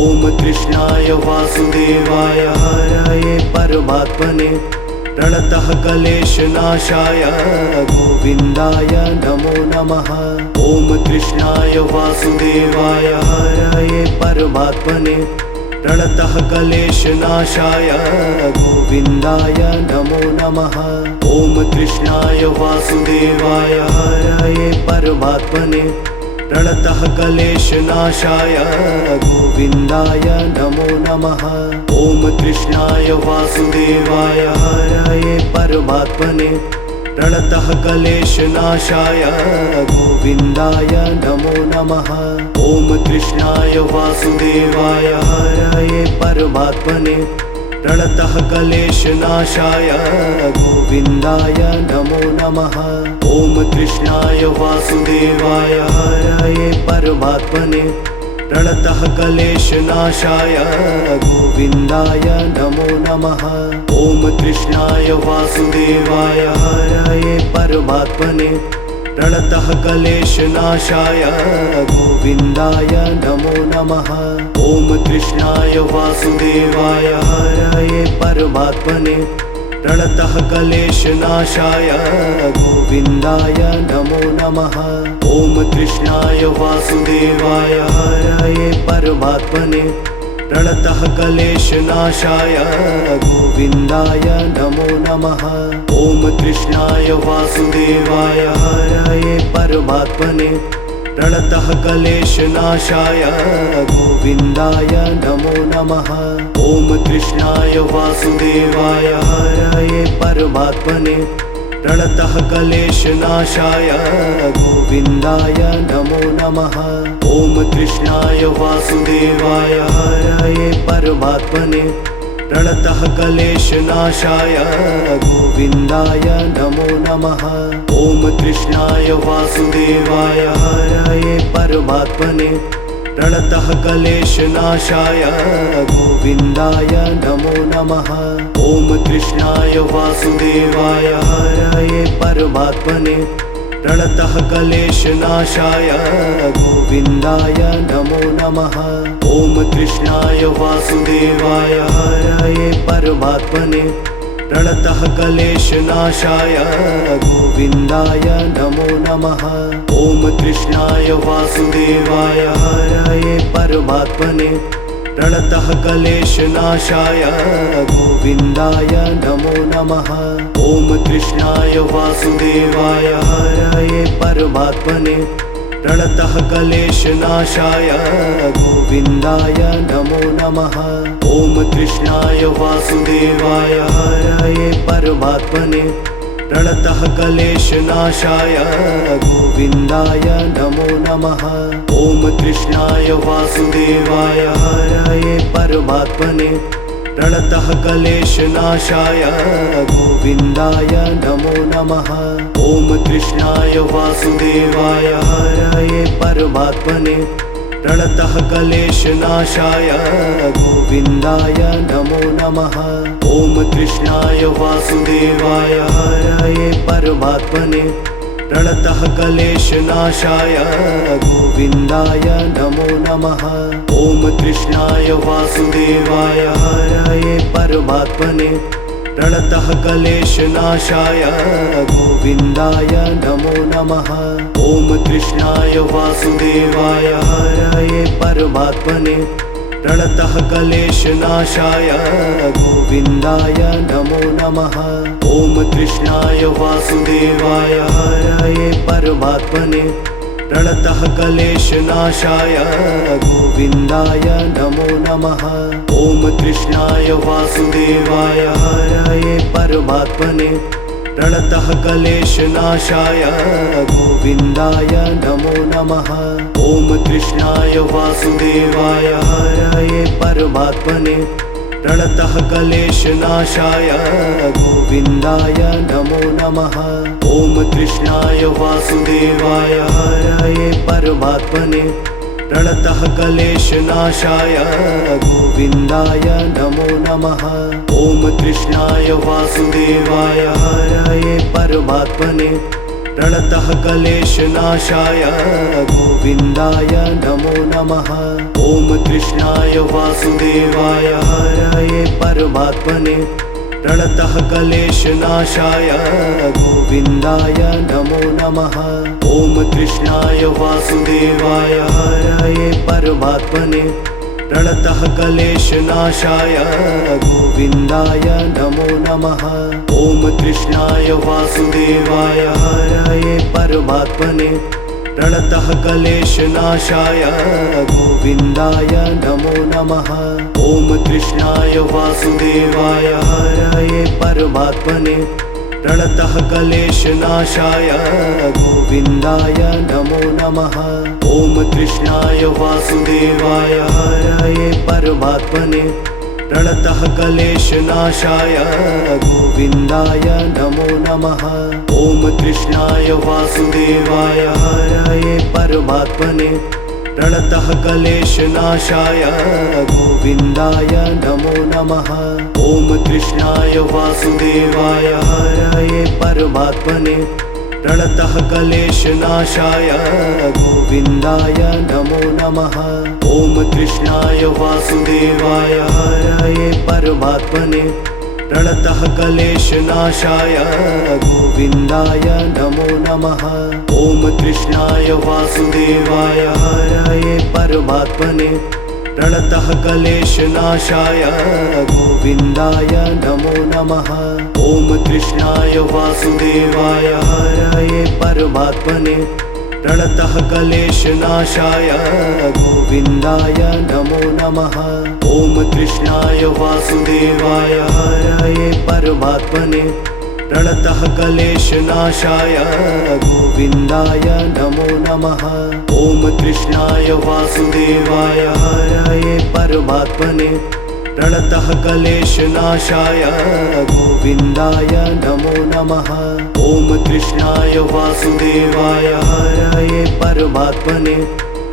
ॐ कृष्णाय वासुदेवाय हरये परमात्मने प्रणतः क्लेशनाशाय गोविन्दाय नमो नमः। ॐ कृष्णाय वासुदेवाय हरये परमात्मने प्रणतः क्लेशनाशाय गोविन्दाय नमो नमः। ॐ कृष्णाय वासुदेवाय हरये परमात्मने प्रणतः क्लेशनाशाय गोविन्दाय नमो नमः। ॐ कृष्णाय वासुदेवाय हरये परमात्मने प्रणतः क्लेशनाशाय गोविन्दाय नमो नमः। ॐ कृष्णाय वासुदेवाय हरये परमात्मने प्रणतः क्लेशनाशाय गोविन्दाय नमो नमः। ॐ कृष्णाय वासुदेवाय हरये परमात्मने प्रणतः क्लेशनाशाय गोविन्दाय नमो नमः। ॐ कृष्णाय वासुदेवाय हरये परमात्मने प्रणतः क्लेशनाशाय गोविन्दाय नमो नमः। ॐ कृष्णाय वासुदेवाय हरये परमात्मने प्रणतः क्लेशनाशाय गोविन्दाय नमो नमः। ॐ कृष्णाय वासुदेवाय हरये परमात्मने प्रणतः क्लेशनाशाय गोविन्दाय नमो नमः। ॐ कृष्णाय वासुदेवाय हरये परमात्मने प्रणतः क्लेशनाशाय गोविन्दाय नमो नमः। ॐ कृष्णाय वासुदेवाय हरये परमात्मने प्रणतः क्लेशनाशाय गोविन्दाय नमो नमः। ॐ कृष्णाय वासुदेवाय हरये परमात्मने प्रणतः क्लेशनाशाय गोविन्दाय नमो नमः। ॐ कृष्णाय वासुदेवाय हरये परमात्मने प्रणतः क्लेशनाशाय गोविन्दाय नमो नमः। ॐ कृष्णाय वासुदेवाय हरये परमात्मने प्रणतः क्लेशनाशाय गोविन्दाय नमो नमः। ॐ कृष्णाय वासुदेवाय हरये परमात्मने प्रणतः क्लेशनाशाय गोविन्दाय नमो नमः। ॐ कृष्णाय वासुदेवाय हरये परमात्मने प्रणतः क्लेशनाशाय गोविन्दाय नमो नमः। ॐ कृष्णाय वासुदेवाय हरये परमात्मने प्रणतः क्लेशनाशाय गोविन्दाय नमो नमः। ॐ कृष्णाय वासुदेवाय हरये परमात्मने प्रणतः क्लेशनाशाय गोविन्दाय नमो नमः। ॐ कृष्णाय वासुदेवाय हरये परमात्मने प्रणतः क्लेशनाशाय गोविन्दाय नमो नमः। ॐ कृष्णाय वासुदेवाय हरये परमात्मने प्रणतः क्लेशनाशाय गोविन्दाय नमो नमः। ॐ कृष्णाय वासुदेवाय हरये परमात्मने प्रणतः क्लेशनाशाय गोविन्दाय नमो नमः। ॐ कृष्णाय वासुदेवाय हरये परमात्मने प्रणतः क्लेशनाशाय गोविन्दाय नमो नमः। ॐ कृष्णाय वासुदेवाय हरये परमात्मने प्रणतः क्लेशनाशाय गोविन्दाय नमो नमः। ॐ कृष्णाय वासुदेवाय हरये परमात्मने प्रणतः क्लेशनाशाय गोविन्दाय नमो नमः। ॐ कृष्णाय वासुदेवाय हरये परमात्मने प्रणतः क्लेशनाशाय गोविन्दाय नमो नमः। ॐ कृष्णाय वासुदेवाय हरये परमात्मने प्रणतः क्लेशनाशाय गोविन्दाय नमो नमः। ॐ कृष्णाय वासुदेवाय हरये परमात्मने प्रणतः क्लेशनाशाय गोविन्दाय नमो नमः। ॐ कृष्णाय वासुदेवाय हरये परमात्मने प्रणतः क्लेशनाशाय गोविन्दाय नमो नमः। ॐ कृष्णाय वासुदेवाय हरये परमात्मने प्रणतः क्लेशनाशाय गोविन्दाय नमो नमः। ॐ कृष्णाय वासुदेवाय हरये परमात्मने प्रणतः क्लेशनाशाय गोविन्दाय नमो नमः। ॐ कृष्णाय वासुदेवाय हरये परमात्मने प्रणतः क्लेशनाशाय गोविन्दाय नमो नमः। ॐ कृष्णाय वासुदेवाय हरये परमात्मने प्रणतः क्लेशनाशाय गोविन्दाय नमो नमः। ॐ कृष्णाय वासुदेवाय हरये परमात्मने प्रणतः क्लेशनाशाय गोविन्दाय नमो नमः। ॐ कृष्णाय वासुदेवाय हरये परमात्मने प्रणतः क्लेशनाशाय गोविन्दाय नमो नमः। ॐ कृष्णाय वासुदेवाय हरये परमात्मने प्रणतः क्लेशनाशाय गोविन्दाय नमो नमः। ॐ कृष्णाय वासुदेवाय हरये परमात्मने प्रणतः क्लेशनाशाय गोविन्दाय नमो नमः। ॐ कृष्णाय वासुदेवाय हरये परमात्मने प्रणतः क्लेशनाशाय गोविन्दाय नमो नमः। ॐ कृष्णाय वासुदेवाय हरये परमात्मने प्रणतः क्लेशनाशाय गोविन्दाय नमो नमः। ॐ कृष्णाय वासुदेवाय हरये परमात्मने प्रणतः क्लेशनाशाय गोविन्दाय नमो नमः। ॐ कृष्णाय वासुदेवाय हरये परमात्मने प्रणतः क्लेशनाशाय गोविन्दाय नमो नमः। ॐ कृष्णाय वासुदेवाय हरये परमात्मने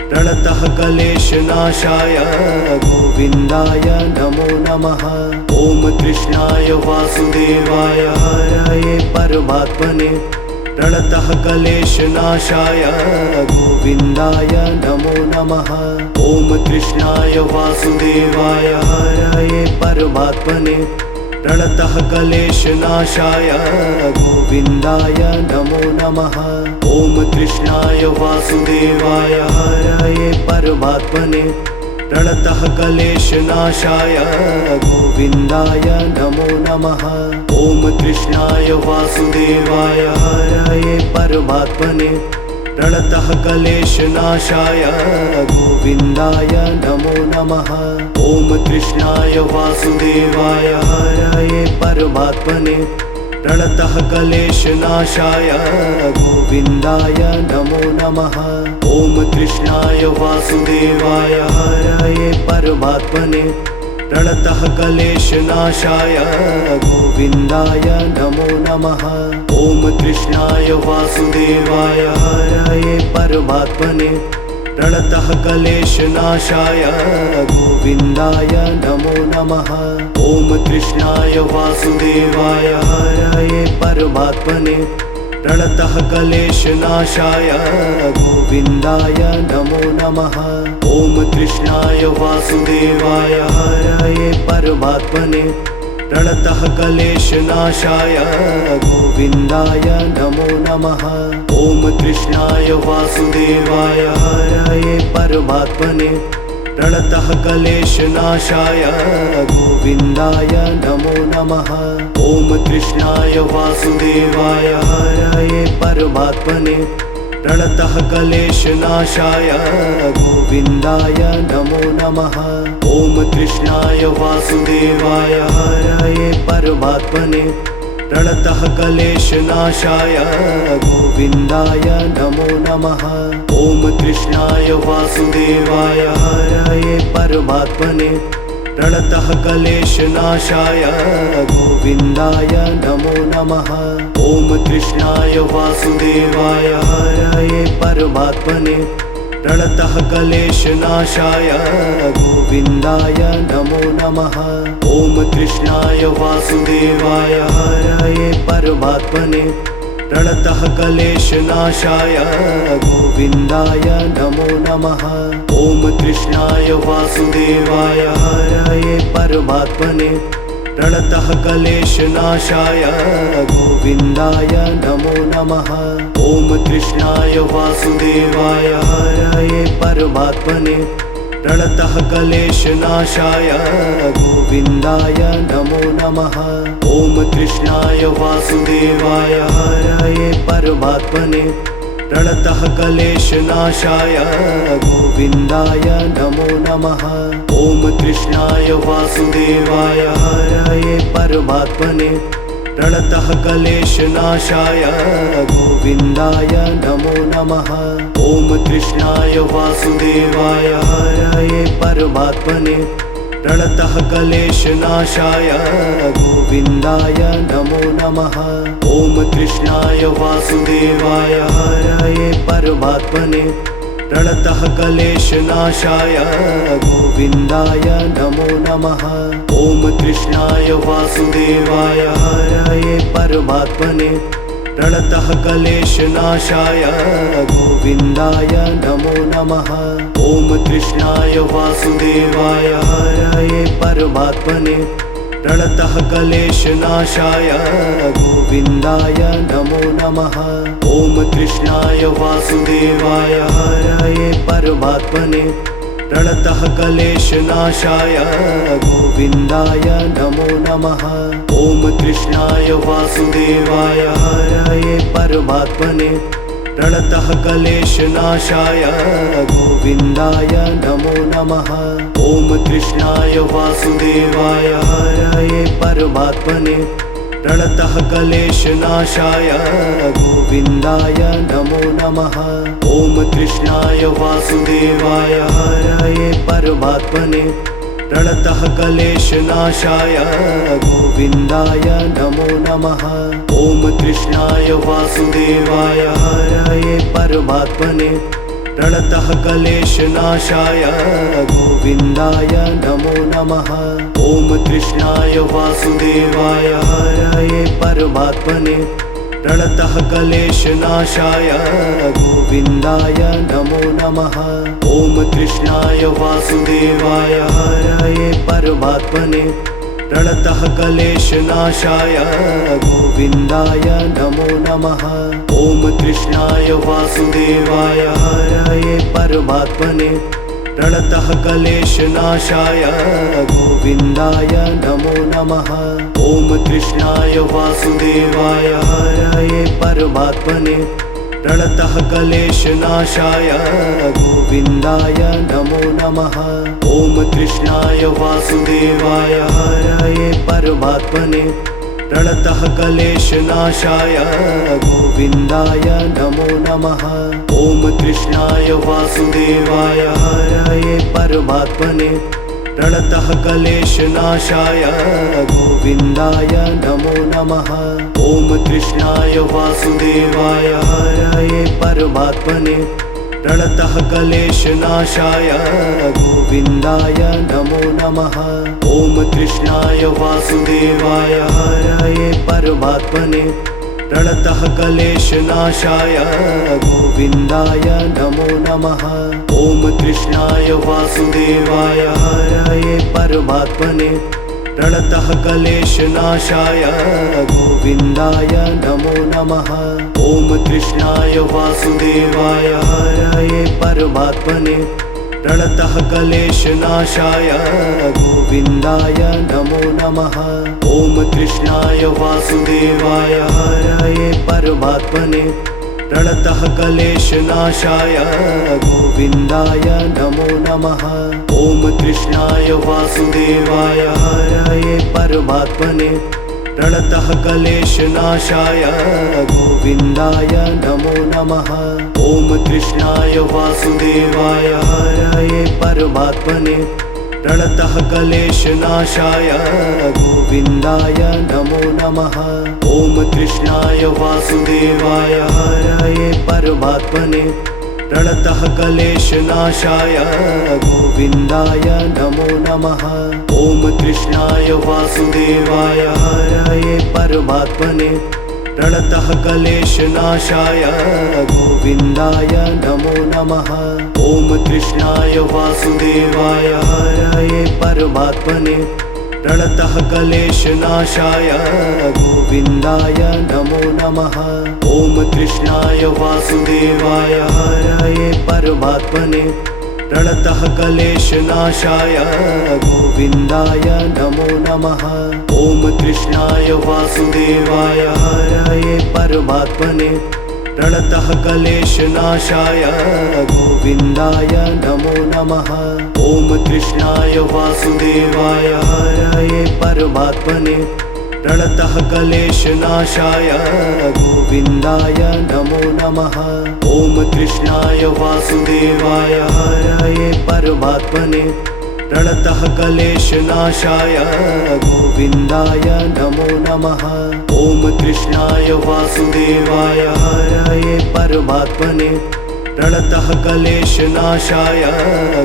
प्रणतः क्लेशनाशाय गोविन्दाय नमो नमः। ॐ कृष्णाय वासुदेवाय हरये परमात्मने प्रणतः क्लेशनाशाय गोविन्दाय नमो नमः। ॐ कृष्णाय वासुदेवाय हरये परमात्मने प्रणतः क्लेशनाशाय गोविन्दाय नमो नमः। ॐ कृष्णाय वासुदेवाय हरये परमात्मने प्रणतः क्लेशनाशाय गोविन्दाय नमो नमः। ॐ कृष्णाय वासुदेवाय हरये परमात्मने प्रणतः क्लेशनाशाय गोविन्दाय नमो नमः। ॐ कृष्णाय वासुदेवाय हरये परमात्मने प्रणतः क्लेशनाशाय गोविन्दाय नमो नमः। ॐ कृष्णाय वासुदेवाय हरये परमात्मने प्रणतः क्लेशनाशाय गोविन्दाय नमो नमः। ॐ कृष्णाय वासुदेवाय हरये परमात्मने प्रणतः क्लेशनाशाय गोविन्दाय नमो नमः। ॐ कृष्णाय वासुदेवाय हरये परमात्मने प्रणतः क्लेशनाशाय गोविन्दाय नमो नमः। ॐ कृष्णाय वासुदेवाय हरये परमात्मने प्रणतः क्लेशनाशाय गोविन्दाय नमो नमः। ॐ कृष्णाय वासुदेवाय हरये परमात्मने प्रणतः क्लेशनाशाय गोविन्दाय नमो नमः। ॐ कृष्णाय वासुदेवाय हरये परमात्मने प्रणतः क्लेशनाशाय गोविन्दाय नमो नमः। ॐ कृष्णाय वासुदेवाय हरये परमात्मने प्रणतः क्लेशनाशाय गोविन्दाय नमो नमः। ॐ कृष्णाय वासुदेवाय हरये परमात्मने प्रणतः क्लेशनाशाय गोविन्दाय नमो नमः। ॐ कृष्णाय वासुदेवाय हरये परमात्मने प्रणतः क्लेशनाशाय गोविन्दाय नमो नमः। ॐ कृष्णाय वासुदेवाय हरये परमात्मने प्रणतः क्लेशनाशाय गोविन्दाय नमो नमः। ॐ कृष्णाय वासुदेवाय हरये परमात्मने प्रणतः क्लेशनाशाय गोविन्दाय नमो नमः। ॐ कृष्णाय वासुदेवाय हरये परमात्मने प्रणतः क्लेशनाशाय गोविन्दाय नमो नमः। ॐ कृष्णाय वासुदेवाय हरये परमात्मने प्रणतः क्लेशनाशाय गोविन्दाय नमो नमः। ॐ कृष्णाय वासुदेवाय हरये परमात्मने प्रणतः क्लेशनाशाय गोविन्दाय नमो नमः। ॐ कृष्णाय वासुदेवाय हरये परमात्मने प्रणतः क्लेशनाशाय गोविन्दाय नमो नमः। ॐ कृष्णाय वासुदेवाय हरये परमात्मने प्रणतः क्लेशनाशाय गोविन्दाय नमो नमः। ॐ कृष्णाय वासुदेवाय हरये परमात्मने प्रणतः क्लेशनाशाय गोविन्दाय नमो नमः। ॐ कृष्णाय वासुदेवाय हरये परमात्मने प्रणतः क्लेशनाशाय गोविन्दाय नमो नमः। ॐ कृष्णाय वासुदेवाय हरये परमात्मने प्रणतः क्लेशनाशाय गोविन्दाय नमो नमः। ॐ कृष्णाय वासुदेवाय हरये परमात्मने प्रणतः क्लेशनाशाय गोविन्दाय नमो नमः। ॐ कृष्णाय वासुदेवाय हरये परमात्मने प्रणतः क्लेशनाशाय गोविन्दाय नमो नमः। ॐ कृष्णाय वासुदेवाय हरये परमात्मने प्रणतः क्लेशनाशाय गोविन्दाय नमो नमः। ॐ कृष्णाय वासुदेवाय हरये परमात्मने प्रणतः क्लेशनाशाय गोविन्दाय नमो नमः। ॐ कृष्णाय वासुदेवाय हरये परमात्मने प्रणतः क्लेशनाशाय गोविन्दाय नमो नमः। ॐ कृष्णाय वासुदेवाय हरये परमात्मने प्रणतः क्लेशनाशाय गोविन्दाय नमो नमः। ॐ कृष्णाय वासुदेवाय हरये परमात्मने प्रणतः क्लेशनाशाय गोविन्दाय नमो नमः। ॐ कृष्णाय वासुदेवाय हरये परमात्मने प्रणतः क्लेशनाशाय गोविन्दाय नमो नमः। ॐ कृष्णाय वासुदेवाय हरये परमात्मने प्रणतः क्लेशनाशाय गोविन्दाय नमो नमः। ॐ कृष्णाय वासुदेवाय हरये परमात्मने प्रणतः क्लेशनाशाय गोविन्दाय नमो नमः। ॐ कृष्णाय वासुदेवाय हरये परमात्मने प्रणतः क्लेशनाशाय गोविन्दाय नमो नमः। ॐ कृष्णाय वासुदेवाय हरये परमात्मने प्रणतः क्लेशनाशाय गोविन्दाय नमो नमः। ॐ कृष्णाय वासुदेवाय हरये परमात्मने प्रणतः क्लेशनाशाय गोविन्दाय नमो नमः। ॐ कृष्णाय वासुदेवाय हरये परमात्मने प्रणतः क्लेशनाशाय गोविन्दाय नमो नमः। ॐ कृष्णाय वासुदेवाय हरये परमात्मने प्रणतः क्लेशनाशाय गोविन्दाय नमो नमः। ॐ कृष्णाय वासुदेवाय हरये परमात्मने प्रणतः क्लेशनाशाय गोविन्दाय नमो नमः। ॐ कृष्णाय वासुदेवाय हरये परमात्मने प्रणतः क्लेशनाशाय गोविन्दाय नमो नमः। ॐ कृष्णाय वासुदेवाय हरये परमात्मने प्रणतः क्लेशनाशाय गोविन्दाय नमो नमः। ॐ कृष्णाय वासुदेवाय हरये परमात्मने प्रणतः क्लेशनाशाय गोविन्दाय नमो नमः। ॐ कृष्णाय वासुदेवाय हरये परमात्मने प्रणतः क्लेशनाशाय गोविन्दाय नमो नमः। ॐ कृष्णाय वासुदेवाय हरये परमात्मने प्रणतः क्लेशनाशाय गोविन्दाय नमो नमः। ॐ कृष्णाय वासुदेवाय हरये परमात्मने प्रणतः क्लेशनाशाय गोविन्दाय नमो नमः। ॐ कृष्णाय वासुदेवाय हरये परमात्मने प्रणतः क्लेशनाशाय गोविन्दाय नमो नमः। ॐ कृष्णाय वासुदेवाय हरये परमात्मने प्रणतः क्लेशनाशाय गोविन्दाय नमो नमः। ॐ कृष्णाय वासुदेवाय हरये परमात्मने प्रणतः क्लेशनाशाय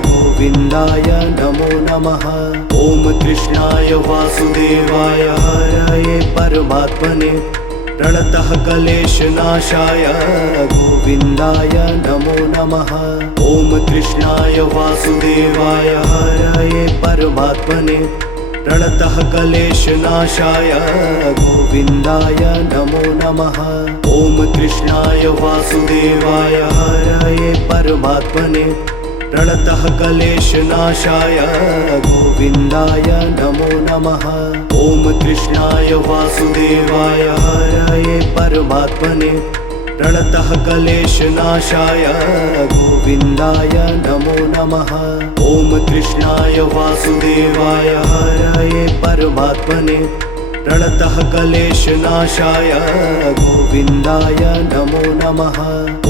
गोविन्दाय नमो नमः। ॐ कृष्णाय वासुदेवाय हरये परमात्मने प्रणतः क्लेशनाशाय गोविन्दाय नमो नमः। ॐ कृष्णाय वासुदेवाय हरये परमात्मने प्रणतः क्लेशनाशाय गोविन्दाय नमो नमः। ॐ कृष्णाय वासुदेवाय हरये परमात्मने प्रणतः क्लेशनाशाय गोविन्दाय नमो नमः। ॐ कृष्णाय वासुदेवाय हरये परमात्मने प्रणतः क्लेशनाशाय गोविन्दाय नमो नमः। ॐ कृष्णाय वासुदेवाय हरये परमात्मने प्रणतः क्लेशनाशाय गोविन्दाय नमो नमः।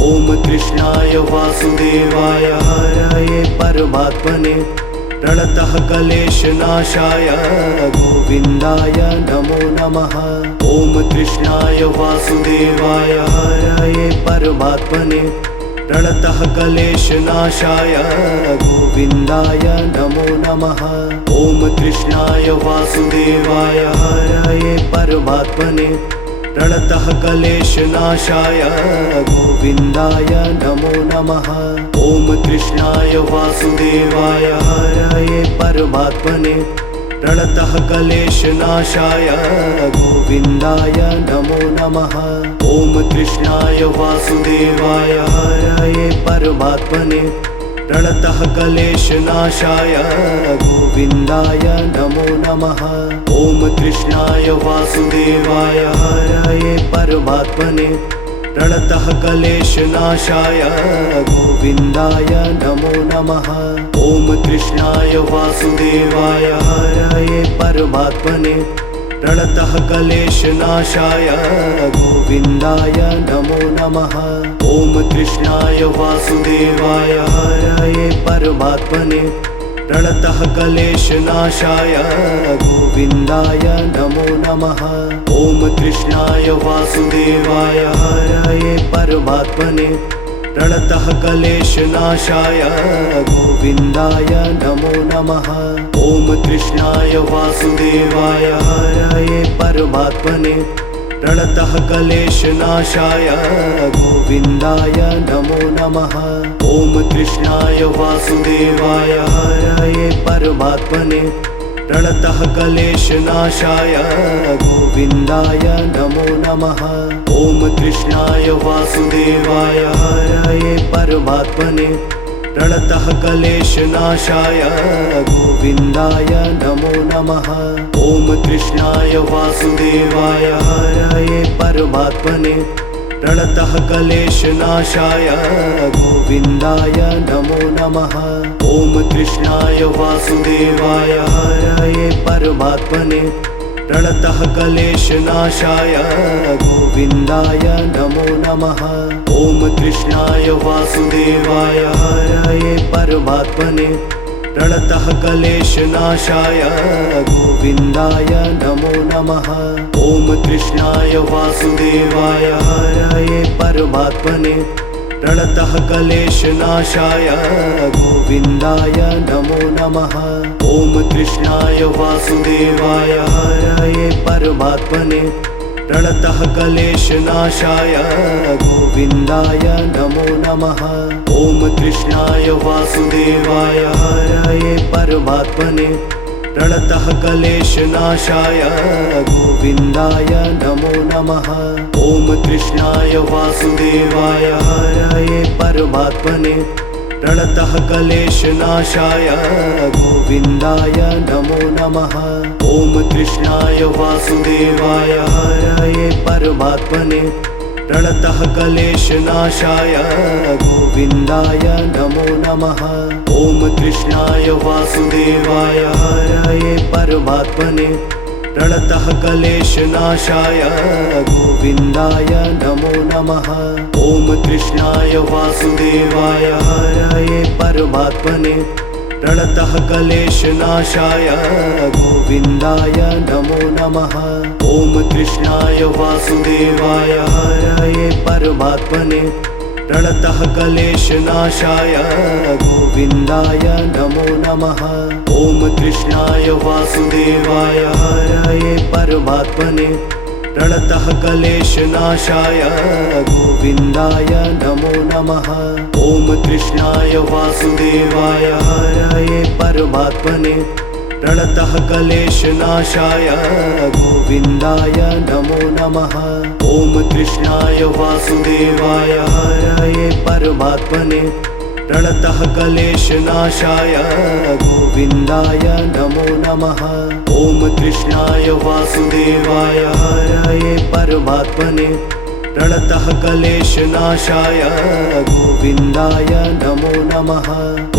ॐ कृष्णाय वासुदेवाय हरये परमात्मने प्रणतः क्लेशनाशाय गोविन्दाय नमो नमः। ॐ कृष्णाय वासुदेवाय हरये परमात्मने प्रणतः क्लेशनाशाय गोविन्दाय नमो नमः। ॐ कृष्णाय वासुदेवाय हरये परमात्मने प्रणतः क्लेशनाशाय गोविन्दाय नमो नमः। ॐ कृष्णाय वासुदेवाय हरये परमात्मने प्रणतः क्लेशनाशाय गोविन्दाय नमो नमः। ॐ कृष्णाय वासुदेवाय हरये परमात्मने प्रणतः क्लेशनाशाय गोविन्दाय नमो नमः। ॐ कृष्णाय वासुदेवाय हरये परमात्मने प्रणतः क्लेशनाशाय गोविन्दाय नमो नमः। ॐ कृष्णाय वासुदेवाय हरये परमात्मने प्रणतः क्लेशनाशाय गोविन्दाय नमो नमः। ॐ कृष्णाय वासुदेवाय हरये परमात्मने प्रणतः क्लेशनाशाय गोविन्दाय नमो नमः। ॐ कृष्णाय वासुदेवाय हरये परमात्मने प्रणतः क्लेशनाशाय गोविन्दाय नमो नमः। ॐ कृष्णाय वासुदेवाय हरये परमात्मने प्रणतः क्लेशनाशाय गोविन्दाय नमो नमः। ॐ कृष्णाय वासुदेवाय हरये परमात्मने प्रणतः क्लेशनाशाय गोविन्दाय नमो नमः। ॐ कृष्णाय वासुदेवाय हरये परमात्मने प्रणतः क्लेशनाशाय गोविन्दाय नमो नमः। ॐ कृष्णाय वासुदेवाय हरये परमात्मने प्रणतः क्लेशनाशाय गोविन्दाय नमो नमः। ॐ कृष्णाय वासुदेवाय हरये परमात्मने प्रणतः क्लेशनाशाय गोविन्दाय नमो नमः। ॐ कृष्णाय वासुदेवाय हरये परमात्मने प्रणतः क्लेशनाशाय गोविन्दाय नमो नमः। ॐ कृष्णाय वासुदेवाय हरये परमात्मने प्रणतः क्लेशनाशाय गोविन्दाय नमो नमः। ॐ कृष्णाय वासुदेवाय हरये परमात्मने प्रणतः क्लेशनाशाय गोविन्दाय नमो नमः। ॐ कृष्णाय वासुदेवाय हरये परमात्मने प्रणतः क्लेशनाशाय गोविन्दाय नमो नमः। ॐ कृष्णाय वासुदेवाय हरये परमात्मने प्रणतः क्लेशनाशाय गोविन्दाय नमो नमः। ॐ कृष्णाय वासुदेवाय हरये परमात्मने प्रणतः क्लेशनाशाय गोविन्दाय नमो नमः। ॐ कृष्णाय वासुदेवाय हरये परमात्मने प्रणतः क्लेशनाशाय गोविन्दाय नमो नमः। ॐ कृष्णाय वासुदेवाय हरये परमात्मने प्रणतः क्लेशनाशाय गोविन्दाय नमो नमः। ॐ कृष्णाय वासुदेवाय हरये परमात्मने प्रणतः क्लेशनाशाय गोविन्दाय नमो नमः। ॐ कृष्णाय वासुदेवाय हरये परमात्मने प्रणतः क्लेशनाशाय गोविन्दाय नमो नमः। ॐ कृष्णाय वासुदेवाय हरये परमात्मने प्रणतः क्लेशनाशाय गोविन्दाय नमो नमः। ॐ कृष्णाय वासुदेवाय हरये परमात्मने प्रणतः क्लेशनाशाय गोविन्दाय नमो नमः। ॐ कृष्णाय वासुदेवाय हरये परमात्मने प्रणतः क्लेशनाशाय गोविन्दाय नमो नमः।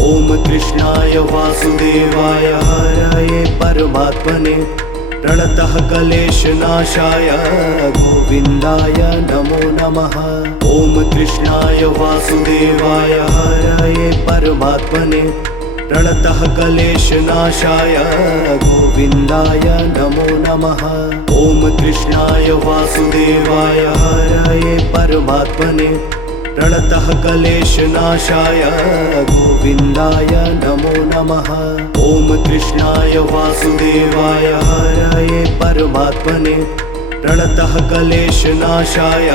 ॐ कृष्णाय वासुदेवाय हरये परमात्मने प्रणतः क्लेशनाशाय गोविन्दाय नमो नमः। ॐ कृष्णाय वासुदेवाय हरये परमात्मने प्रणतः क्लेशनाशाय गोविन्दाय नमो नमः। ॐ कृष्णाय वासुदेवाय हरये परमात्मने प्रणतः क्लेशनाशाय गोविन्दाय नमो नमः। ॐ कृष्णाय वासुदेवाय हरये परमात्मने प्रणतः क्लेशनाशाय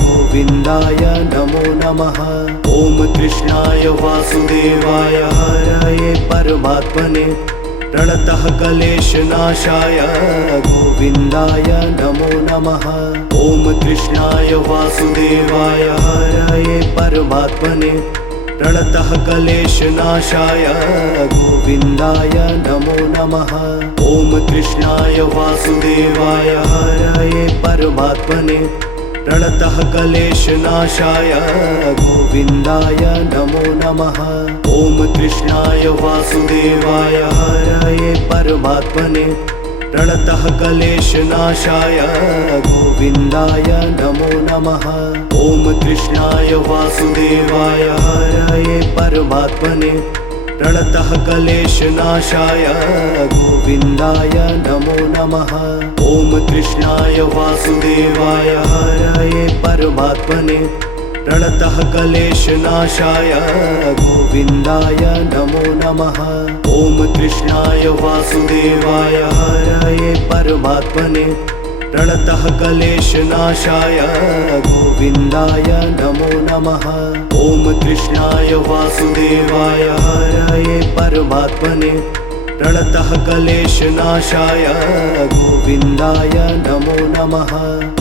गोविन्दाय नमो नमः। ॐ कृष्णाय वासुदेवाय हरये परमात्मने प्रणतः क्लेशनाशाय गोविन्दाय नमो नमः। ॐ कृष्णाय वासुदेवाय हरये परमात्मने प्रणतः क्लेशनाशाय गोविन्दाय नमो नमः। ॐ कृष्णाय वासुदेवाय हरये परमात्मने प्रणतः क्लेशनाशाय गोविन्दाय नमो नमः। ॐ कृष्णाय वासुदेवाय हरये परमात्मने प्रणतः क्लेशनाशाय गोविन्दाय नमो नमः। ॐ कृष्णाय वासुदेवाय हरये परमात्मने प्रणतः क्लेशनाशाय गोविन्दाय नमो नमः। ॐ कृष्णाय वासुदेवाय हरये परमात्मने प्रणतः क्लेशनाशाय गोविन्दाय नमो नमः। ॐ कृष्णाय वासुदेवाय हरये परमात्मने प्रणतः क्लेशनाशाय गोविन्दाय नमो नमः। ॐ कृष्णाय वासुदेवाय हरये परमात्मने प्रणतः क्लेशनाशाय गोविन्दाय नमो नमः।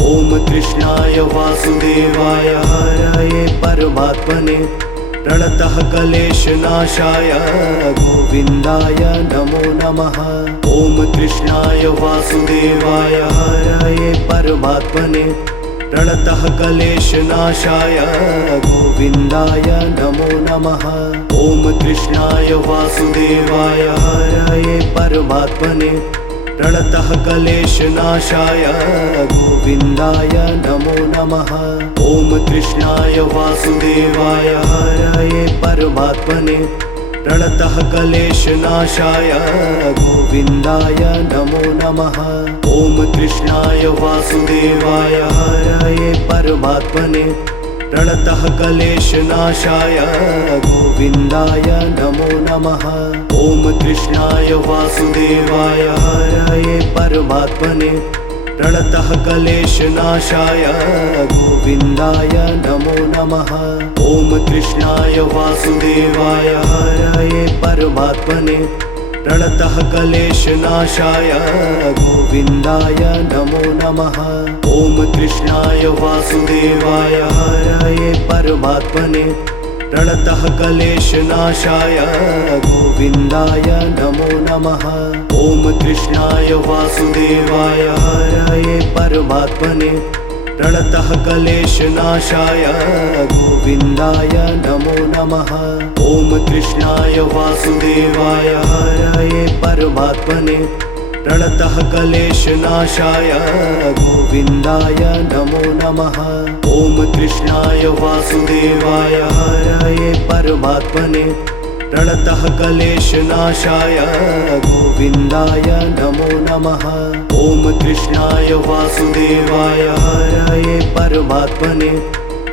ॐ कृष्णाय वासुदेवाय हरये परमात्मने प्रणतः क्लेशनाशाय गोविन्दाय नमो नमः। ॐ कृष्णाय वासुदेवाय हरये परमात्मने प्रणतः क्लेशनाशाय गोविन्दाय नमो नमः। ॐ कृष्णाय वासुदेवाय हरये परमात्मने प्रणतः क्लेशनाशाय गोविन्दाय नमो नमः। ॐ कृष्णाय वासुदेवाय हरये परमात्मने प्रणतः क्लेशनाशाय गोविन्दाय नमो नमः। ॐ कृष्णाय वासुदेवाय हरये परमात्मने प्रणतः क्लेशनाशाय गोविन्दाय नमो नमः। ॐ कृष्णाय वासुदेवाय हरये परमात्मने प्रणतः क्लेशनाशाय गोविन्दाय नमो नमः। ॐ कृष्णाय वासुदेवाय हरये परमात्मने प्रणतः क्लेशनाशाय गोविन्दाय नमो नमः। ॐ कृष्णाय वासुदेवाय हरये परमात्मने प्रणतः क्लेशनाशाय गोविन्दाय नमो नमः। ॐ कृष्णाय वासुदेवाय हरये परमात्मने प्रणतः क्लेशनाशाय गोविन्दाय नमो नमः। ॐ कृष्णाय वासुदेवाय हरये परमात्मने प्रणतः क्लेशनाशाय गोविन्दाय नमो नमः। ॐ कृष्णाय वासुदेवाय हरये परमात्मने प्रणतः क्लेशनाशाय गोविन्दाय नमो नमः। ॐ कृष्णाय वासुदेवाय हरये परमात्मने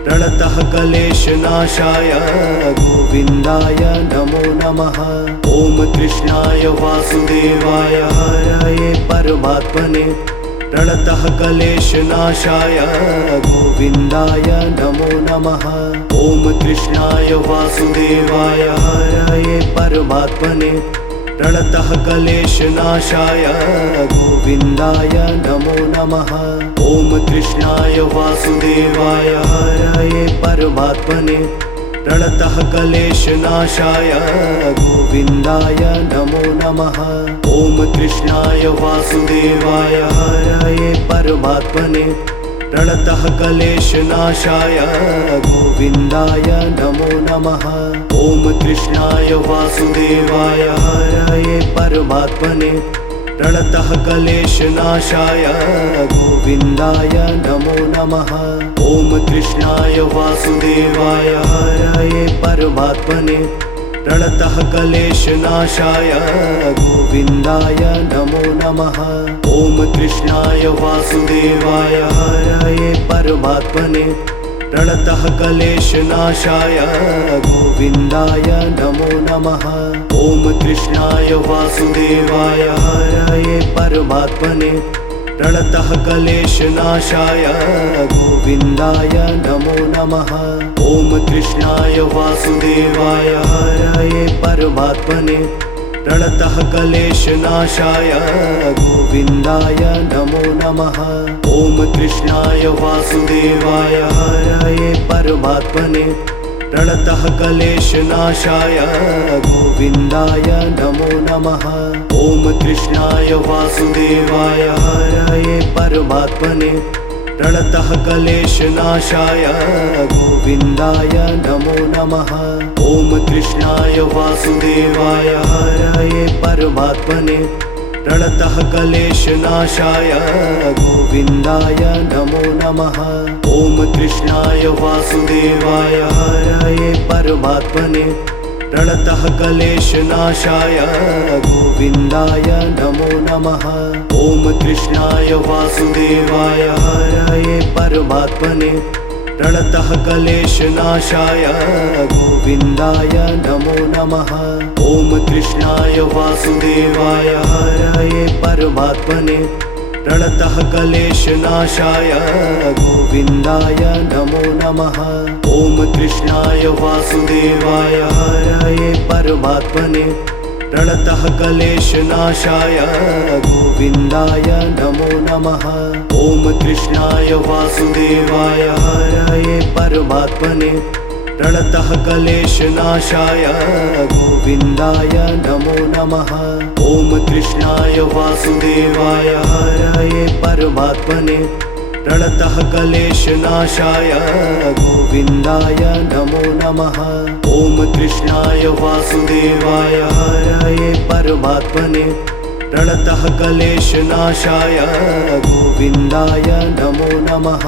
प्रणतः क्लेशनाशाय गोविन्दाय नमो नमः। ॐ कृष्णाय वासुदेवाय हरये परमात्मने प्रणतः क्लेशनाशाय गोविन्दाय नमो नमः। ॐ कृष्णाय वासुदेवाय हरये परमात्मने प्रणतः क्लेशनाशाय गोविन्दाय नमो नमः। ॐ कृष्णाय वासुदेवाय हरये परमात्मने प्रणतः क्लेशनाशाय गोविन्दाय नमो नमः। ॐ कृष्णाय वासुदेवाय हरये परमात्मने प्रणतः क्लेशनाशाय गोविन्दाय नमो नमः। ॐ कृष्णाय वासुदेवाय हरये परमात्मने प्रणतः क्लेशनाशाय गोविन्दाय नमो नमः। ॐ कृष्णाय वासुदेवाय हरये परमात्मने प्रणतः क्लेशनाशाय गोविन्दाय नमो नमः। ॐ कृष्णाय वासुदेवाय हरये परमात्मने प्रणतः क्लेशनाशाय गोविन्दाय नमो नमः। ॐ कृष्णाय वासुदेवाय हरये परमात्मने प्रणतः क्लेशनाशाय गोविन्दाय नमो नमः। ॐ कृष्णाय वासुदेवाय हरये परमात्मने प्रणतः क्लेशनाशाय गोविन्दाय नमो नमः। ॐ कृष्णाय वासुदेवाय हरये परमात्मने प्रणतः क्लेशनाशाय गोविन्दाय नमो नमः। ॐ कृष्णाय वासुदेवाय हरये परमात्मने प्रणतः क्लेशनाशाय गोविन्दाय नमो नमः। ॐ कृष्णाय वासुदेवाय हरये परमात्मने प्रणतः क्लेशनाशाय गोविन्दाय नमो नमः। ॐ कृष्णाय वासुदेवाय हरये परमात्मने प्रणतः क्लेशनाशाय गोविन्दाय नमो नमः। ॐ कृष्णाय वासुदेवाय हरये परमात्मने प्रणतः क्लेशनाशाय गोविन्दाय नमो नमः। ॐ कृष्णाय वासुदेवाय हरये परमात्मने प्रणतः क्लेशनाशाय गोविन्दाय नमो नमः। ॐ कृष्णाय वासुदेवाय हरये परमात्मने प्रणतः क्लेशनाशाय गोविन्दाय नमो नमः। ॐ कृष्णाय वासुदेवाय हरये परमात्मने प्रणतः क्लेशनाशाय गोविन्दाय नमो नमः। ॐ कृष्णाय वासुदेवाय हरये परमात्मने प्रणतः क्लेशनाशाय गोविन्दाय नमो नमः। ॐ कृष्णाय वासुदेवाय हरये परमात्मने प्रणतः क्लेशनाशाय गोविन्दाय नमो नमः।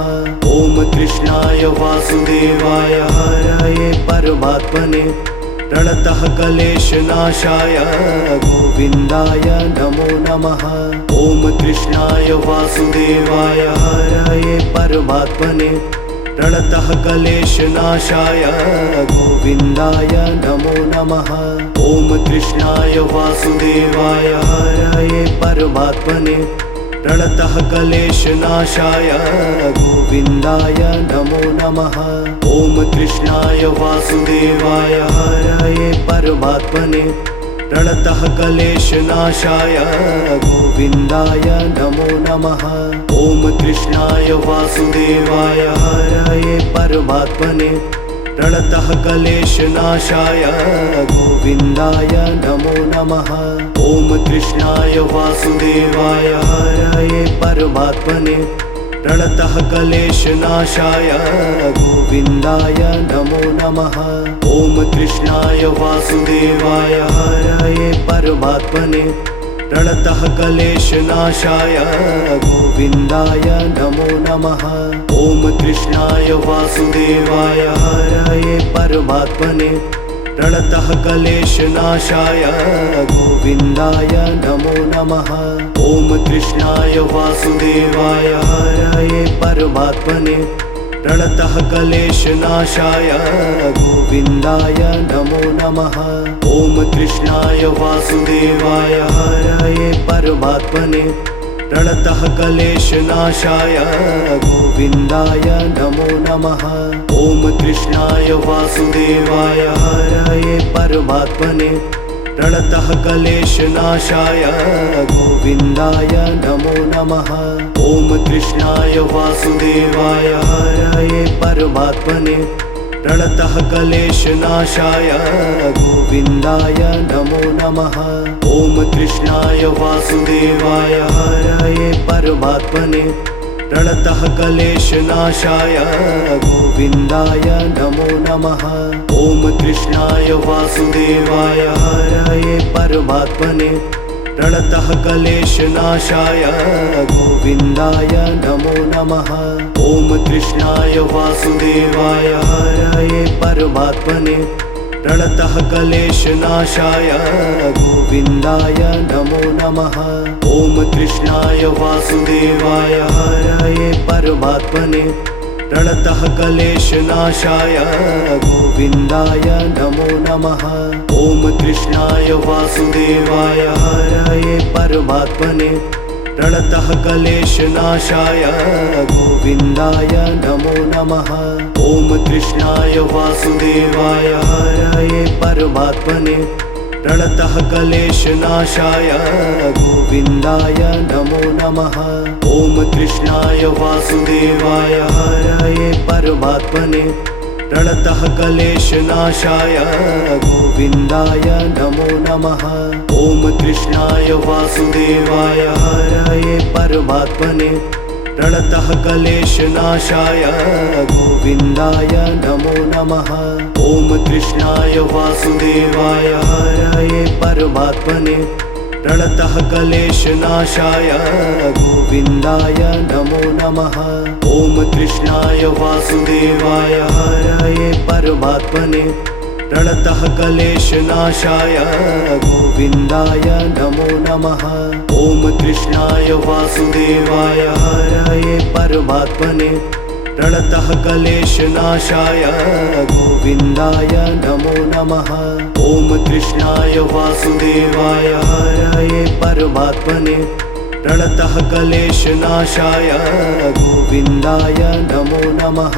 ॐ कृष्णाय वासुदेवाय हरये परमात्मने प्रणतः क्लेशनाशाय गोविन्दाय नमो नमः। ॐ कृष्णाय वासुदेवाय हरये परमात्मने प्रणतः क्लेशनाशाय गोविन्दाय नमो नमः। ॐ कृष्णाय वासुदेवाय हरये परमात्मने प्रणतः क्लेशनाशाय गोविन्दाय नमो नमः। ॐ कृष्णाय वासुदेवाय हरये परमात्मने प्रणतः क्लेशनाशाय गोविन्दाय नमो नमः। ॐ कृष्णाय वासुदेवाय हरये परमात्मने प्रणतः क्लेशनाशाय गोविन्दाय नमो नमः। ॐ कृष्णाय वासुदेवाय हरये परमात्मने प्रणतः क्लेशनाशाय गोविन्दाय नमो नमः। ॐ कृष्णाय वासुदेवाय हरये परमात्मने प्रणतः क्लेशनाशाय गोविन्दाय नमो नमः। ॐ कृष्णाय वासुदेवाय हरये परमात्मने प्रणतः क्लेशनाशाय गोविन्दाय नमो नमः। ॐ कृष्णाय वासुदेवाय हरये परमात्मने प्रणतः क्लेशनाशाय गोविन्दाय नमो नमः। ॐ कृष्णाय वासुदेवाय हरये परमात्मने प्रणतः क्लेशनाशाय गोविन्दाय नमो नमः। ॐ कृष्णाय वासुदेवाय हरये परमात्मने प्रणतः क्लेशनाशाय गोविन्दाय नमो नमः। ॐ कृष्णाय वासुदेवाय हरये परमात्मने प्रणतः क्लेशनाशाय गोविन्दाय नमो नमः। ॐ कृष्णाय वासुदेवाय हरये परमात्मने प्रणतः क्लेशनाशाय गोविन्दाय नमो नमः। ॐ कृष्णाय वासुदेवाय हरये परमात्मने प्रणतः क्लेशनाशाय गोविन्दाय नमो नमः। ॐ कृष्णाय वासुदेवाय हरये परमात्मने प्रणतः क्लेशनाशाय गोविन्दाय नमो नमः। ॐ कृष्णाय वासुदेवाय हरये परमात्मने प्रणतः क्लेशनाशाय गोविन्दाय नमो नमः। ॐ कृष्णाय वासुदेवाय हरये परमात्मने प्रणतः क्लेशनाशाय गोविन्दाय नमो नमः। ॐ कृष्णाय वासुदेवाय हरये परमात्मने प्रणतः क्लेशनाशाय गोविन्दाय नमो नमः। ॐ कृष्णाय वासुदेवाय हरये परमात्मने प्रणतः क्लेशनाशाय गोविन्दाय नमो नमः। ॐ कृष्णाय वासुदेवाय हरये परमात्मने प्रणतः क्लेशनाशाय गोविन्दाय नमो नमः। ॐ कृष्णाय वासुदेवाय हरये परमात्मने प्रणतः क्लेशनाशाय गोविन्दाय नमो नमः। ॐ कृष्णाय वासुदेवाय हरये परमात्मने प्रणतः क्लेशनाशाय गोविन्दाय नमो नमः। ॐ कृष्णाय वासुदेवाय हरये परमात्मने प्रणतः क्लेशनाशाय गोविन्दाय नमो नमः। ॐ कृष्णाय वासुदेवाय हरये परमात्मने प्रणतः क्लेशनाशाय गोविन्दाय नमो नमः।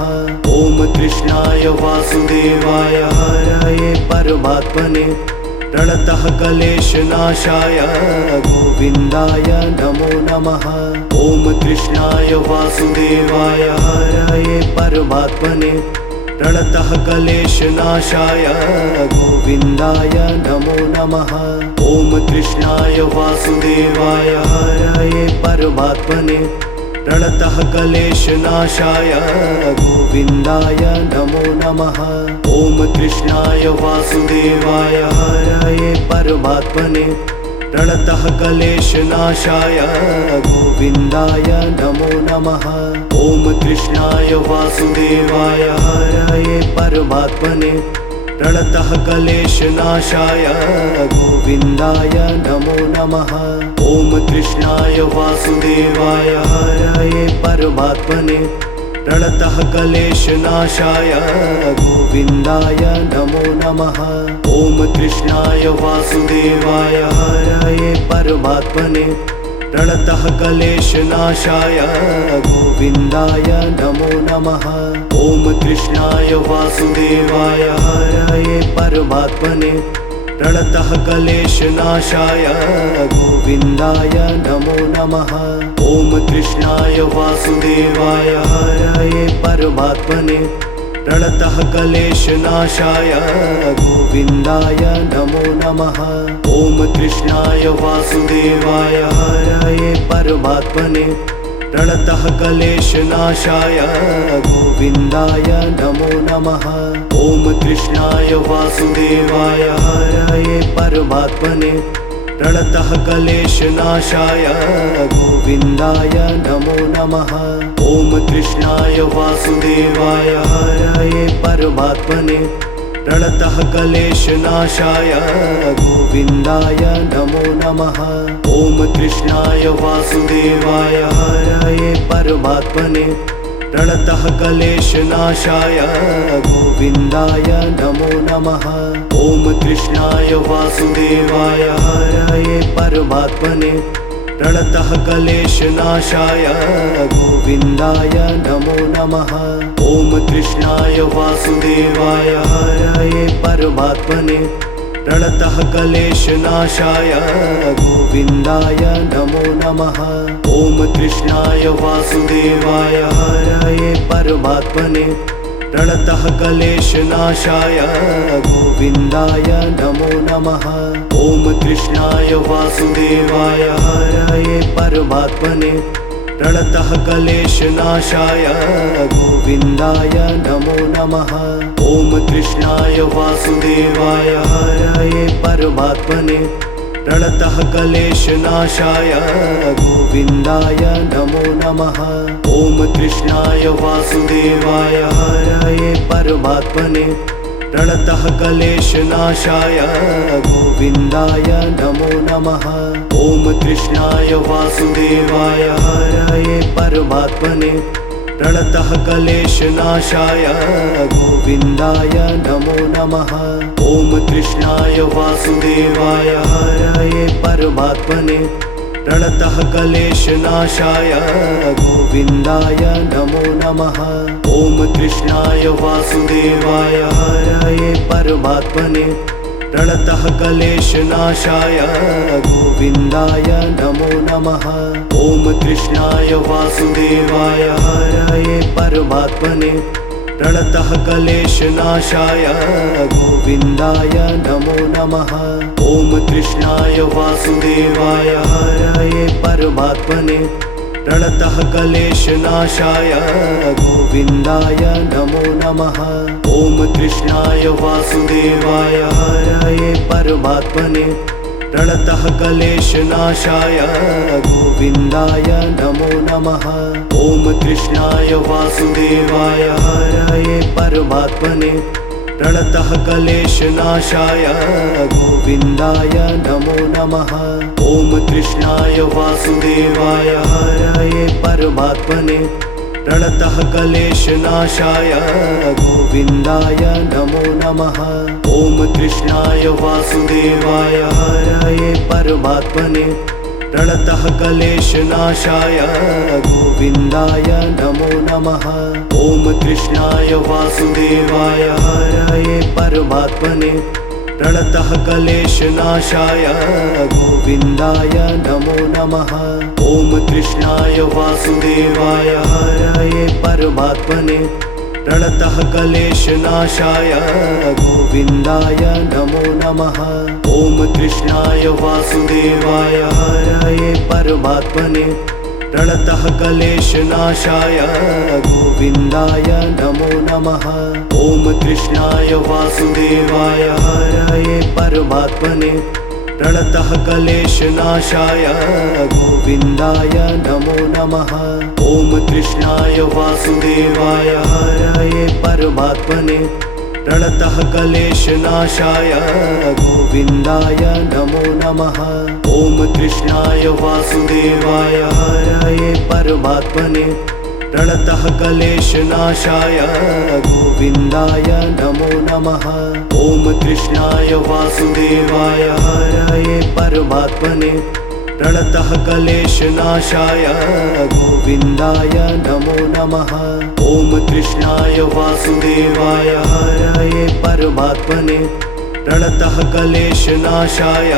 ॐ कृष्णाय वासुदेवाय हरये परमात्मने प्रणतः क्लेशनाशाय गोविन्दाय नमो नमः। ॐ कृष्णाय वासुदेवाय हरये परमात्मने प्रणतः क्लेशनाशाय गोविन्दाय नमो नमः। ॐ कृष्णाय वासुदेवाय हरये परमात्मने प्रणतः क्लेशनाशाय गोविन्दाय नमो नमः। ॐ कृष्णाय वासुदेवाय हरये परमात्मने प्रणतः क्लेशनाशाय गोविन्दाय नमो नमः। ॐ कृष्णाय वासुदेवाय हरये परमात्मने प्रणतः क्लेशनाशाय गोविन्दाय नमो नमः। ॐ कृष्णाय वासुदेवाय हरये परमात्मने प्रणतः क्लेशनाशाय गोविन्दाय नमो नमः। ॐ कृष्णाय वासुदेवाय हरये परमात्मने प्रणतः क्लेशनाशाय गोविन्दाय नमो नमः। ॐ कृष्णाय वासुदेवाय हरये परमात्मने प्रणतः क्लेशनाशाय गोविन्दाय नमो नमः। ॐ कृष्णाय वासुदेवाय हरये परमात्मने प्रणतः क्लेशनाशाय गोविन्दाय नमो नमः। ॐ कृष्णाय वासुदेवाय हरये परमात्मने प्रणतः क्लेशनाशाय गोविन्दाय नमो नमः। ॐ कृष्णाय वासुदेवाय हरये परमात्मने प्रणतः क्लेशनाशाय गोविन्दाय नमो नमः। ॐ कृष्णाय वासुदेवाय हरये परमात्मने प्रणतः क्लेशनाशाय गोविन्दाय नमो नमः। ॐ कृष्णाय वासुदेवाय हरये परमात्मने प्रणतः क्लेशनाशाय गोविन्दाय नमो नमः। ॐ कृष्णाय वासुदेवाय हरये परमात्मने प्रणतः क्लेशनाशाय गोविन्दाय नमो नमः। ॐ कृष्णाय वासुदेवाय हरये परमात्मने प्रणतः क्लेशनाशाय गोविन्दाय नमो नमः। ॐ कृष्णाय वासुदेवाय हरये परमात्मने प्रणतः क्लेशनाशाय गोविन्दाय नमो नमः। ॐ कृष्णाय वासुदेवाय हरये परमात्मने प्रणतः क्लेशनाशाय गोविन्दाय नमो नमः। ॐ कृष्णाय वासुदेवाय हरये परमात्मने प्रणतः क्लेशनाशाय गोविन्दाय नमो नमः। ॐ कृष्णाय वासुदेवाय हरये परमात्मने प्रणतः क्लेशनाशाय गोविन्दाय नमो नमः। ॐ कृष्णाय वासुदेवाय हरये परमात्मने प्रणतः क्लेशनाशाय गोविन्दाय नमो नमः। ॐ कृष्णाय वासुदेवाय हरये परमात्मने प्रणतः क्लेशनाशाय गोविन्दाय नमो नमः। ॐ कृष्णाय वासुदेवाय हरये परमात्मने प्रणतः क्लेशनाशाय गोविन्दाय नमो नमः। ॐ कृष्णाय वासुदेवाय हरये परमात्मने प्रणतः क्लेशनाशाय गोविन्दाय नमो नमः। ॐ कृष्णाय वासुदेवाय हरये परमात्मने प्रणतः क्लेशनाशाय गोविन्दाय नमो नमः। ॐ कृष्णाय वासुदेवाय हरये परमात्मने प्रणतः क्लेशनाशाय गोविन्दाय नमो नमः। ॐ कृष्णाय वासुदेवाय हरये परमात्मने प्रणतः क्लेशनाशाय गोविन्दाय नमो नमः। ॐ कृष्णाय वासुदेवाय हरये परमात्मने प्रणतः क्लेशनाशाय गोविन्दाय नमो नमः। ॐ कृष्णाय वासुदेवाय हरये परमात्मने प्रणतः क्लेशनाशाय गोविन्दाय नमो नमः। ॐ कृष्णाय वासुदेवाय हरये परमात्मने प्रणतः क्लेशनाशाय गोविन्दाय नमो नमः। ॐ कृष्णाय वासुदेवाय हरये परमात्मने प्रणतः क्लेशनाशाय गोविन्दाय नमो नमः। ॐ कृष्णाय वासुदेवाय हरये परमात्मने प्रणतः क्लेशनाशाय गोविन्दाय नमो नमः। ॐ कृष्णाय वासुदेवाय हरये परमात्मने प्रणतः क्लेशनाशाय गोविन्दाय नमो नमः। ॐ कृष्णाय वासुदेवाय हरये परमात्मने प्रणतः क्लेशनाशाय गोविन्दाय नमो नमः। ॐ कृष्णाय वासुदेवाय हरये परमात्मने प्रणतः क्लेशनाशाय गोविन्दाय नमो नमः। ॐ कृष्णाय वासुदेवाय हरये परमात्मने प्रणतः क्लेशनाशाय गोविन्दाय नमो नमः। ॐ कृष्णाय वासुदेवाय हरये परमात्मने प्रणतः क्लेशनाशाय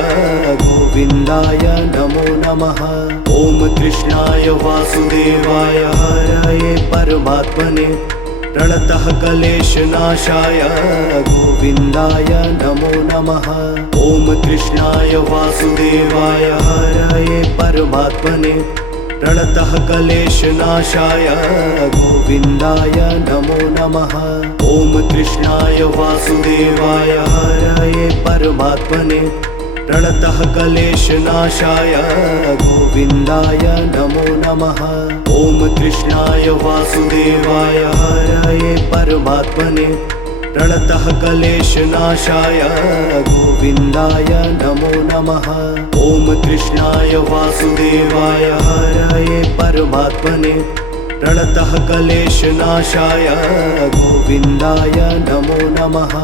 गोविन्दाय नमो नमः। ॐ कृष्णाय वासुदेवाय हरये परमात्मने प्रणतः क्लेशनाशाय गोविन्दाय नमो नमः। ॐ कृष्णाय वासुदेवाय हरये परमात्मने प्रणतः क्लेशनाशाय गोविन्दाय नमो नमः। ॐ कृष्णाय वासुदेवाय हरये परमात्मने प्रणतः क्लेशनाशाय गोविन्दाय नमो नमः। ॐ कृष्णाय वासुदेवाय हरये परमात्मने प्रणतः क्लेशनाशाय गोविन्दाय नमो नमः। ॐ कृष्णाय वासुदेवाय हरये परमात्मने प्रणतः क्लेशनाशाय गोविन्दाय नमो नमः।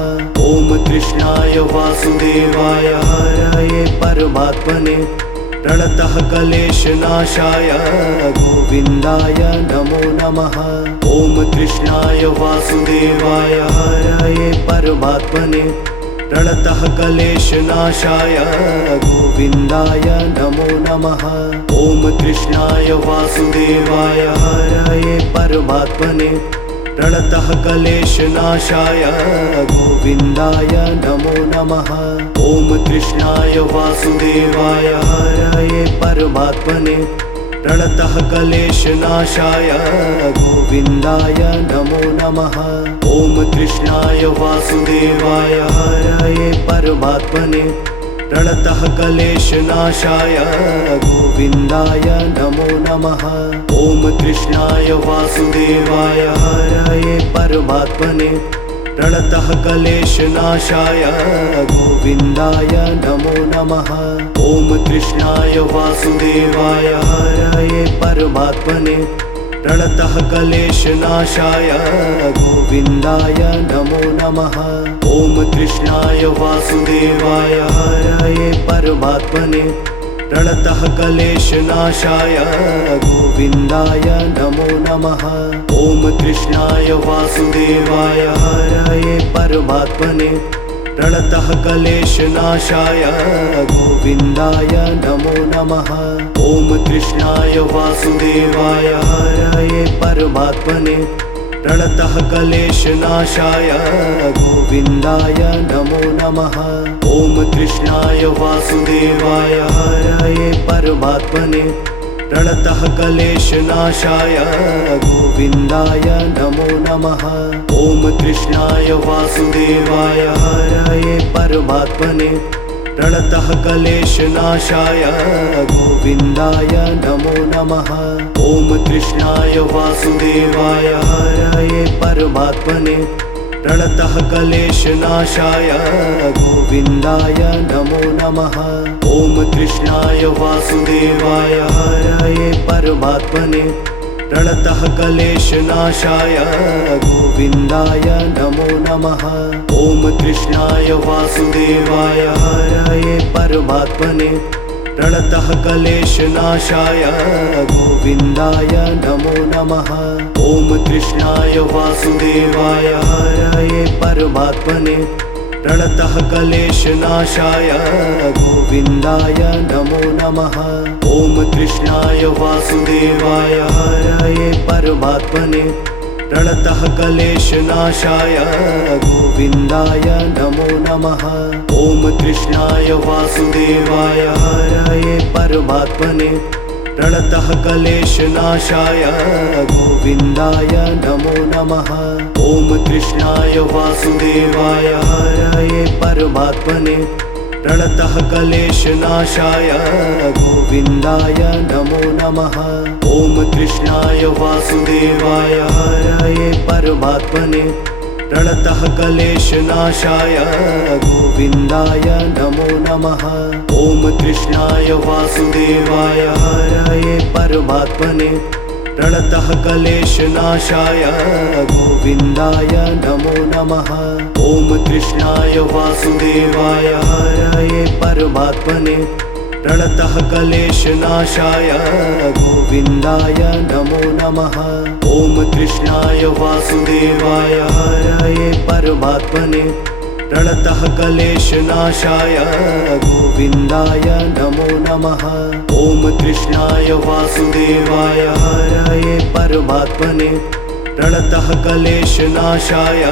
ॐ कृष्णाय वासुदेवाय हरये परमात्मने प्रणतः क्लेशनाशाय गोविन्दाय नमो नमः। ॐ कृष्णाय वासुदेवाय हरये परमात्मने प्रणतः क्लेशनाशाय गोविन्दाय नमो नमः। ॐ कृष्णाय वासुदेवाय हरये परमात्मने प्रणतः क्लेशनाशाय गोविन्दाय नमो नमः। ॐ कृष्णाय वासुदेवाय हरये परमात्मने प्रणतः क्लेशनाशाय गोविन्दाय नमो नमः। ॐ कृष्णाय वासुदेवाय हरये परमात्मने प्रणतः क्लेशनाशाय गोविन्दाय नमो नमः। ॐ कृष्णाय वासुदेवाय हरये परमात्मने प्रणतः क्लेशनाशाय गोविन्दाय नमो नमः। ॐ कृष्णाय वासुदेवाय हरये परमात्मने प्रणतः क्लेशनाशाय गोविन्दाय नमो नमः। ॐ कृष्णाय वासुदेवाय हरये परमात्मने प्रणतः क्लेशनाशाय गोविन्दाय नमो नमः। ॐ कृष्णाय वासुदेवाय हरये परमात्मने प्रणतः क्लेशनाशाय गोविन्दाय नमो नमः। ॐ कृष्णाय वासुदेवाय हरये परमात्मने प्रणतः क्लेशनाशाय गोविन्दाय नमो नमः। ॐ कृष्णाय वासुदेवाय हरये परमात्मने प्रणतः क्लेशनाशाय गोविन्दाय नमो नमः। ॐ कृष्णाय वासुदेवाय हरये परमात्मने प्रणतः क्लेशनाशाय गोविन्दाय नमो नमः। ॐ कृष्णाय वासुदेवाय हरये परमात्मने प्रणतः क्लेशनाशाय गोविन्दाय नमो नमः। ॐ कृष्णाय वासुदेवाय हरये परमात्मने प्रणतः क्लेशनाशाय गोविन्दाय नमो नमः। ॐ कृष्णाय वासुदेवाय हरये परमात्मने प्रणतः क्लेशनाशाय गोविन्दाय नमो नमः। ॐ कृष्णाय वासुदेवाय हरये परमात्मने प्रणतः क्लेशनाशाय गोविन्दाय नमो नमः। ॐ कृष्णाय वासुदेवाय हरये परमात्मने प्रणतः क्लेशनाशाय गोविन्दाय नमो नमः। ॐ कृष्णाय वासुदेवाय हरये परमात्मने प्रणतः क्लेशनाशाय गोविन्दाय नमो नमः। ॐ कृष्णाय वासुदेवाय हरये परमात्मने प्रणतः क्लेशनाशाय गोविन्दाय नमो नमः। ॐ कृष्णाय वासुदेवाय हरये परमात्मने प्रणतः क्लेशनाशाय गोविन्दाय नमो नमः। ॐ कृष्णाय वासुदेवाय हरये परमात्मने प्रणतः क्लेशनाशाय गोविन्दाय नमो नमः। ॐ कृष्णाय वासुदेवाय हरये परमात्मने प्रणतः क्लेशनाशाय गोविन्दाय नमो नमः। ॐ कृष्णाय वासुदेवाय हरये परमात्मने प्रणतः क्लेशनाशाय गोविन्दाय नमो नमः। ॐ कृष्णाय वासुदेवाय हरये परमात्मने प्रणतः क्लेशनाशाय